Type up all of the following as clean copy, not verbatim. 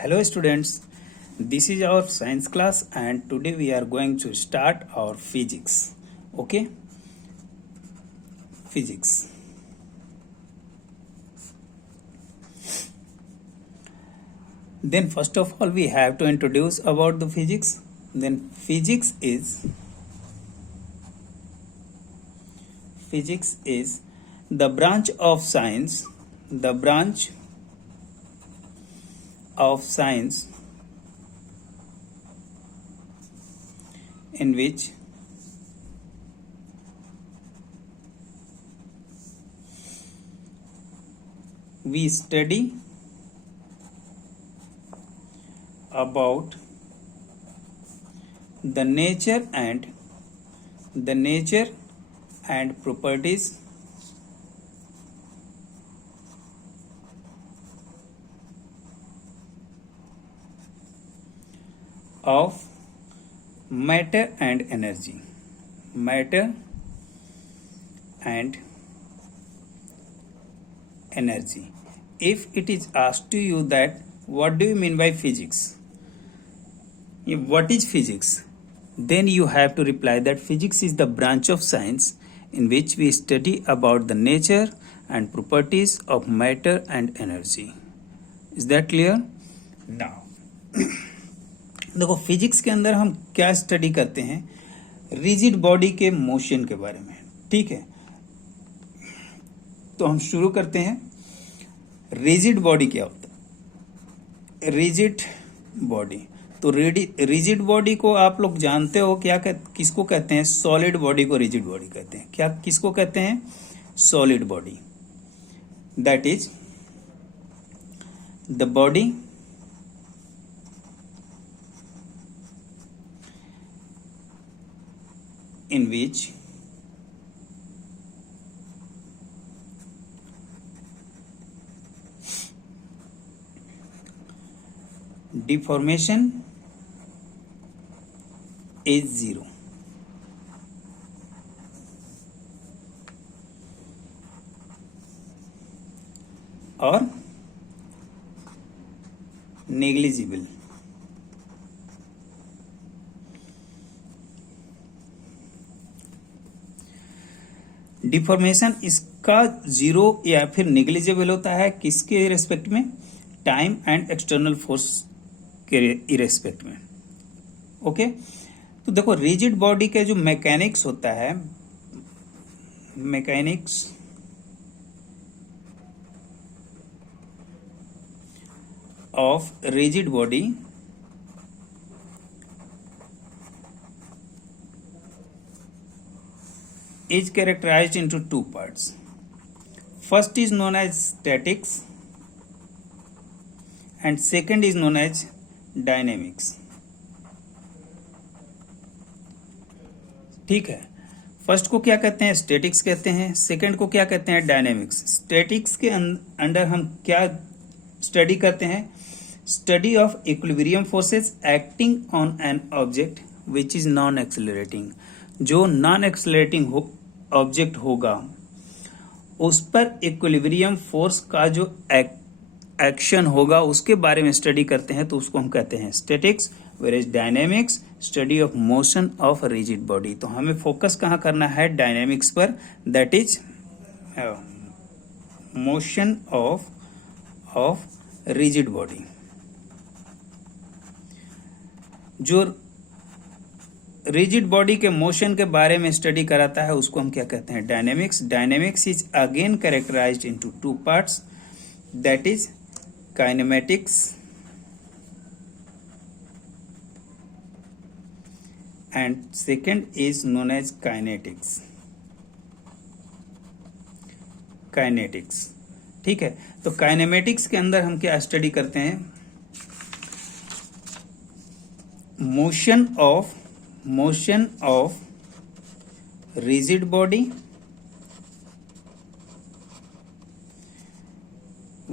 Hello students, this is our science class and today we are going to start our physics. Okay? Physics. Then first of all we have to introduce about the physics. Then physics is the branch of science in which we study about the nature and properties of matter and energy. Matter and energy. If it is asked to you that what do you mean by physics? What is physics? Then you have to reply that physics is the branch of science in which we study about the nature and properties of matter and energy. Is that clear? Now देखो physics के अंदर हम क्या study करते हैं, rigid body के motion के बारे में. ठीक है, तो हम शुरू करते हैं. रिजिड बॉडी क्या होता है? रिजिड बॉडी, तो रिजिड बॉडी को आप लोग जानते हो क्या किसको कहते हैं? सॉलिड बॉडी को रिजिड बॉडी कहते हैं. क्या किसको कहते हैं? Solid body. That is the body in which deformation is zero. और negligible. डिफॉर्मेशन इसका जीरो या फिर निग्लिजिबल होता है किसके रिस्पेक्ट में? टाइम एंड एक्सटर्नल फोर्स के रिस्पेक्ट में. ओके, तो देखो रिजिड बॉडी के जो मैकेनिक्स होता है, mechanics of rigid body is characterized into two parts. First is known as statics and second is known as dynamics. ठीक है, फर्स्ट को क्या कहते हैं? स्टैटिक्स कहते हैं. सेकंड को क्या कहते हैं? डायनेमिक्स. स्टैटिक्स के अंडर हम क्या स्टडी करते हैं? Study of equilibrium forces acting on an object which is non accelerating. जो नॉन एक्सेलरेटिंग ऑब्जेक्ट होगा उस पर इक्विलिब्रियम फोर्स का जो एक्शन होगा उसके बारे में स्टडी करते हैं, तो उसको हम कहते हैं statics. Whereas dynamics study of motion of rigid body. तो हमें फोकस कहाँ करना है? डायनेमिक्स पर. That is motion of rigid body. जो रिजिड बॉडी के मोशन के बारे में स्टडी कराता है उसको हम क्या कहते हैं? Dynamics. Dynamics is again characterised into two parts, that is kinematics and second is known as kinetics. Kinetics. ठीक है, तो काइनेमेटिक्स के अंदर हम क्या स्टडी करते हैं? Motion of rigid body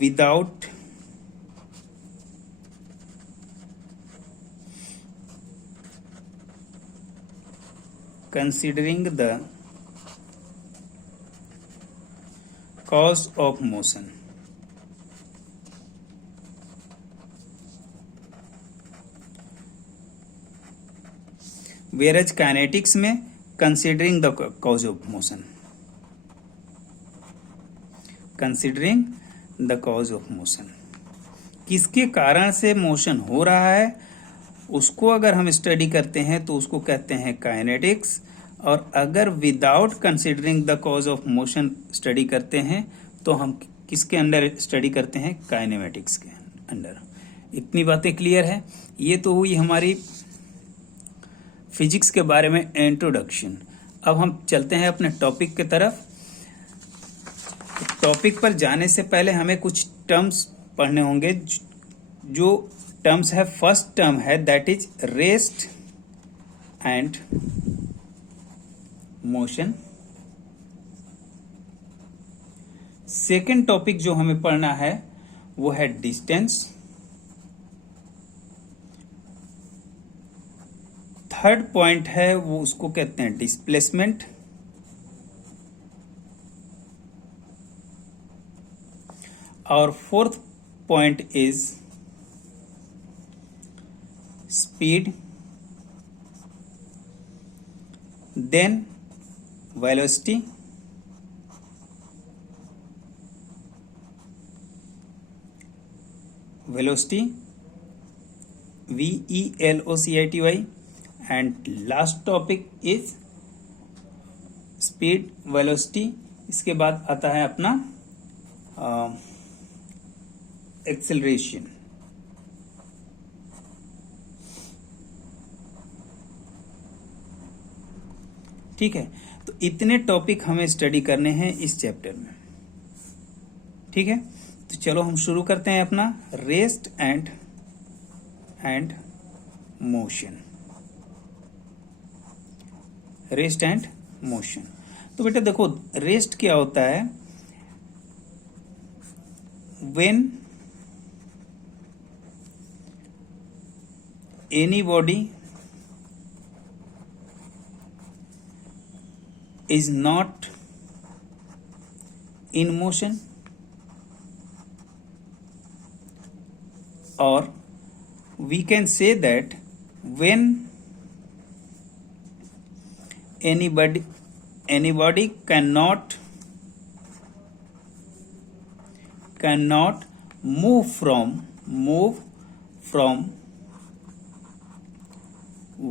without considering the cause of motion. whereas kinetics में considering the cause of motion, considering the cause of motion, किसके कारण से मोशन हो रहा है उसको अगर हम स्टडी करते हैं तो उसको कहते हैं काइनेटिक्स, और अगर without considering the cause of motion study करते हैं तो हम किसके अंडर स्टडी करते हैं, काइनेमेटिक्स के अंडर। इतनी बातें क्लियर है। ये तो हुई हमारी फिजिक्स के बारे में इंट्रोडक्शन। अब हम चलते हैं अपने टॉपिक की तरफ। टॉपिक पर जाने से पहले हमें कुछ टर्म्स पढ़ने होंगे। जो टर्म्स है, फर्स्ट टर्म है that is rest and motion. Second topic जो हमें पढ़ना है वो है डिस्टेंस। थर्ड पॉइंट है वो उसको कहते हैं डिस्प्लेसमेंट। और fourth point is speed, then velocity, velocity, VELOCITY, and last topic is speed, velocity। इसके बाद आता है अपना एक्सेलरेशन। ठीक है, तो इतने टॉपिक हमें स्टडी करने हैं इस चैप्टर में। ठीक है, तो चलो हम शुरू करते हैं अपना rest and motion. Rest and motion. तो बेटा देखो, रेस्ट क्या होता है, when any body is not in motion, or we can say that when anybody cannot move from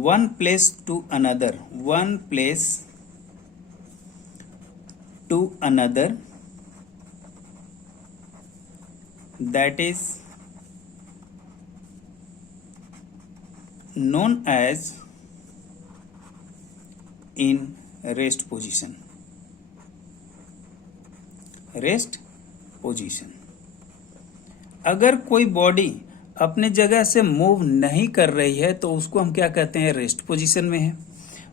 one place to another, that is known as in rest position। Rest position. अगर कोई body अपने जगह से move नहीं कर रही है तो उसको हम क्या कहते हैं, रेस्ट पोजीशन में है।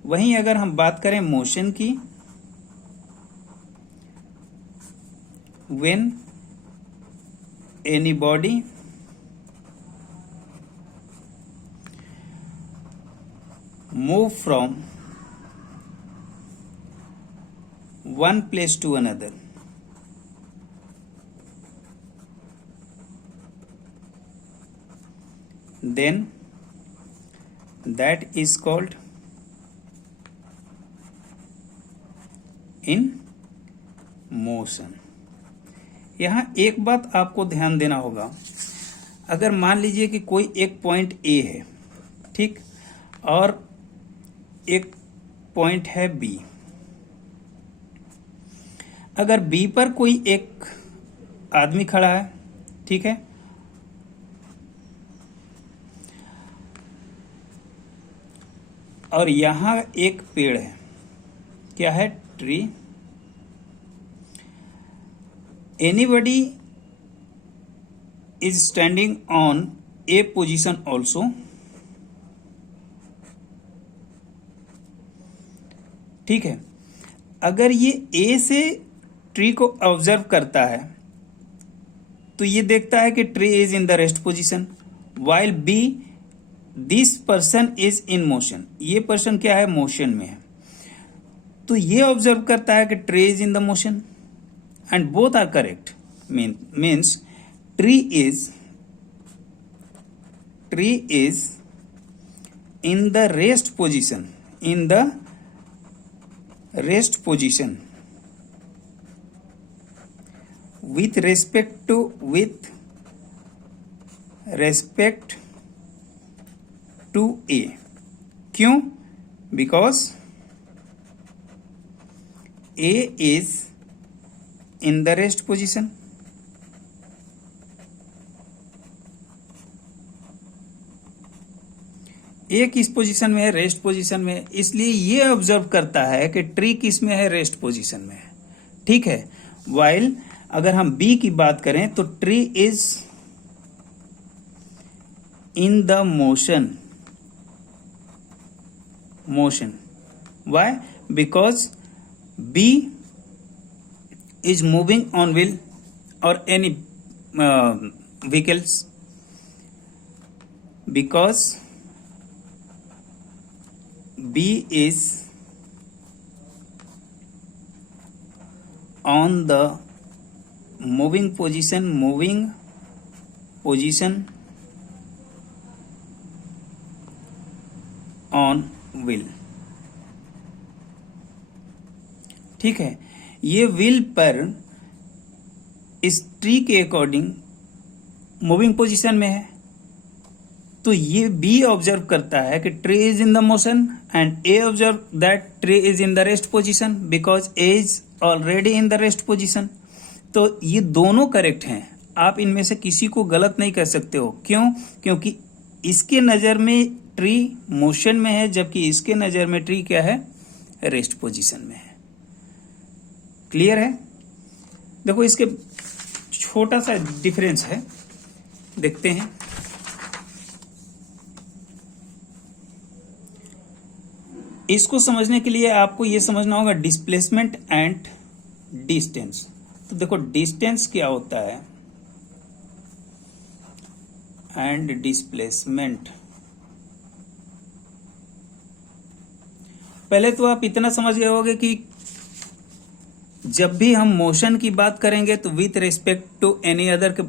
वहीं अगर हम बात करें मोशन की, when anybody move from one place to another, then that is called in motion। यहाँ एक बात आपको ध्यान देना होगा, अगर मान लीजिए कि कोई एक पॉइंट ए है, ठीक, और एक पॉइंट है बी। अगर बी पर कोई एक आदमी खड़ा है, ठीक है, और यहां एक पेड़ है, क्या है, tree. Anybody is standing on a position also, ठीक है। अगर ये ए से ट्री को ऑब्जर्व करता है तो ये देखता है कि tree is in the rest position, while B this person is in motion. ये पर्सन क्या है, मोशन में है। तो ये ऑब्जर्व करता है कि tree is in the motion, and both are correct, means tree is in the rest position, in the rest position with respect to A. क्यों? Because A is in the rest position. ए किस position में है? Rest position में है। इसलिए ये observe करता है कि ट्री किस में है? रेस्ट पोजीशन में है। ठीक है। वाइल अगर हम बी की बात करें तो tree is in the motion. Why? Because B is moving on wheel और any vehicles, because B is on the moving position on wheel। ठीक है। ये व्हील पर इस ट्री के अकॉर्डिंग मूविंग पोजीशन में है, तो ये बी ऑब्जर्व करता है कि tree is in the motion and A observe that tree is in the rest position because A is already in the rest position. तो ये दोनों करेक्ट हैं। आप इनमें से किसी को गलत नहीं कर सकते हो। क्यों? क्योंकि इसके नजर में ट्री मोशन में है, जबकि इसके नजर में ट्री क्या है? रेस्ट पोजीशन में है। क्लियर है? देखो इसके छोटा सा डिफरेंस है, देखते हैं। इसको समझने के लिए आपको यह समझना होगा डिस्प्लेसमेंट एंड डिस्टेंस। तो देखो डिस्टेंस क्या होता है एंड डिस्प्लेसमेंट। पहले तो आप इतना समझ गए होंगे कि जब भी हम मोशन की बात करेंगे तो with respect to any other के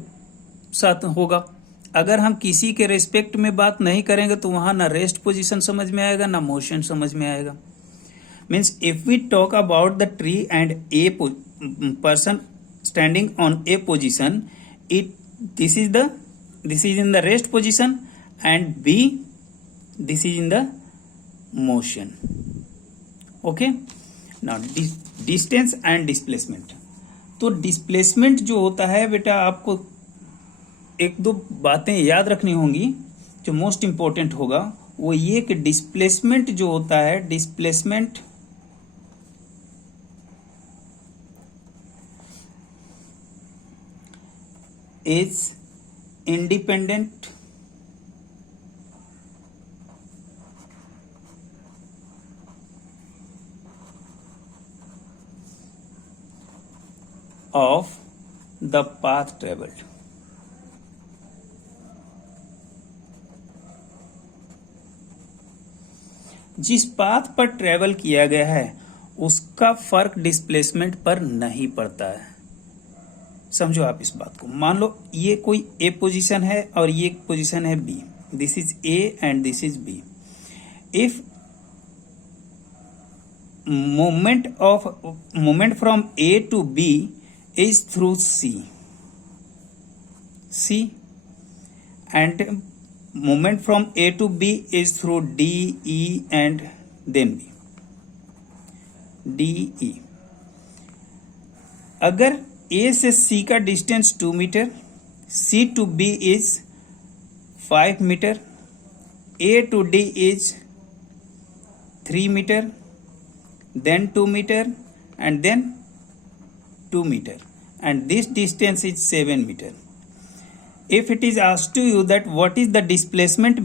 साथ होगा। अगर हम किसी के रेस्पेक्ट में बात नहीं करेंगे तो वहां ना रेस्ट पोजीशन समझ में आएगा ना मोशन समझ में आएगा। Means if we talk about the tree and a person standing on a position, this is in the rest position and B this is in the motion. Okay. Now distance and displacement. तो displacement जो होता है बेटा, आपको एक दो बातें याद रखनी होंगी। जो मोस्ट इंपॉर्टेंट होगा वो ये कि डिस्प्लेसमेंट जो होता है, displacement is independent of the path travelled. जिस पाथ पर ट्रेवल किया गया है उसका फर्क डिस्प्लेसमेंट पर नहीं पड़ता है। समझो आप इस बात को। मान लो ये कोई ए पोजीशन है और ये पोजीशन है B. This is A and this is B. If movement from A to B is through C and movement from A to B is through D, E and then B, D, E। अगर A से C का distance 2 metre, C to B is 5 metre, A to D is 3 metre, then 2 meter and then 2 meter, and this distance is 7 meter. If it is asked to you that what is the displacement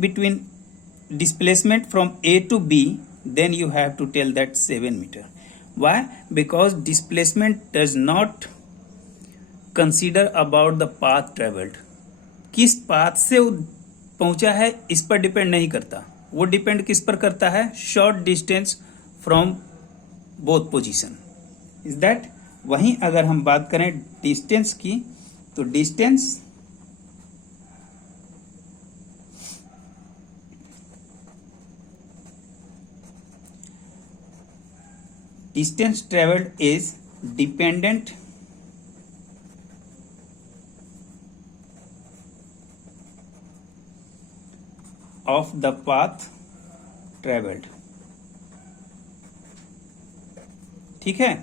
from A to B, then you have to tell that 7 meter. Why? Because displacement does not consider about the path traveled. किस path से पहुंचा है इस पर depend नहीं करता। वो depend किस पर करता है? Short distance from both position. Is that? वहीं अगर हम बात करें डिस्टेंस की, तो distance distance travelled is dependent of the path travelled. ठीक है,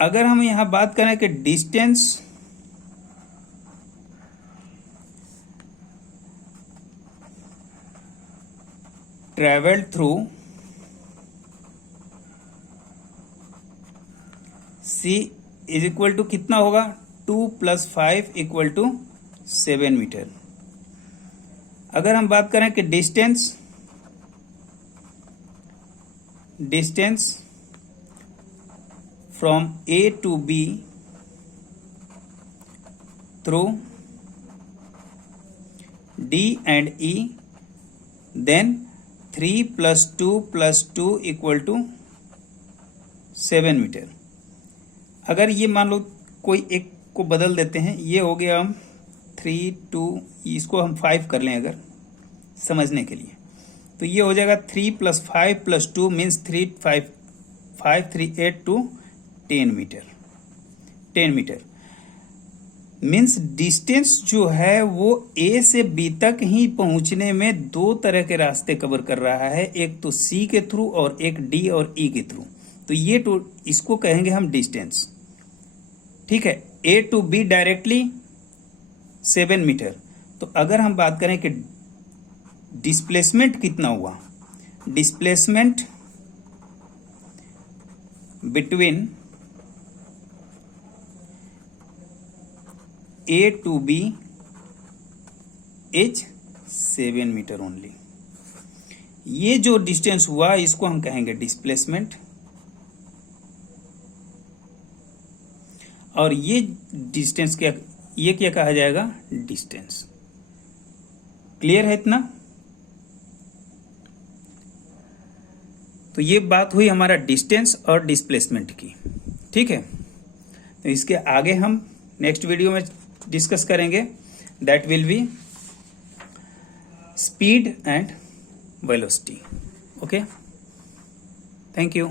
अगर हम यहां बात करें कि distance travelled through C is equal to कितना होगा, 2 + 5 = 7 मीटर। अगर हम बात करें कि distance from A to B through D and E, then 3 + 2 + 2 = 7 metre. अगर ये मान लो कोई एक को बदल देते हैं, ये हो गया हम 3 2, इसको हम 5 कर लें अगर समझने के लिए, तो ये हो जाएगा 3 + 5 + 2 means 3 5 5 3 8 2 10 metre. 10 metre means distance जो है वो ए से बी तक ही पहुंचने में दो तरह के रास्ते कवर कर रहा है, एक तो सी के थ्रू और एक डी और ई के थ्रू। तो ये तो इसको कहेंगे हम डिस्टेंस। ठीक है, A to B directly 7 metre. तो अगर हम बात करें कि डिस्प्लेसमेंट कितना हुआ, displacement between A to B is 7 metre only. ये जो डिस्टेंस हुआ इसको हम कहेंगे डिस्प्लेसमेंट, और ये डिस्टेंस क्या, ये क्या कहा जाएगा, डिस्टेंस। क्लियर है इतना? तो ये बात हुई हमारा डिस्टेंस और डिस्प्लेसमेंट की। ठीक है, तो इसके आगे हम नेक्स्ट वीडियो में डिस्कस करेंगे, that will be speed and velocity. Okay, thank you.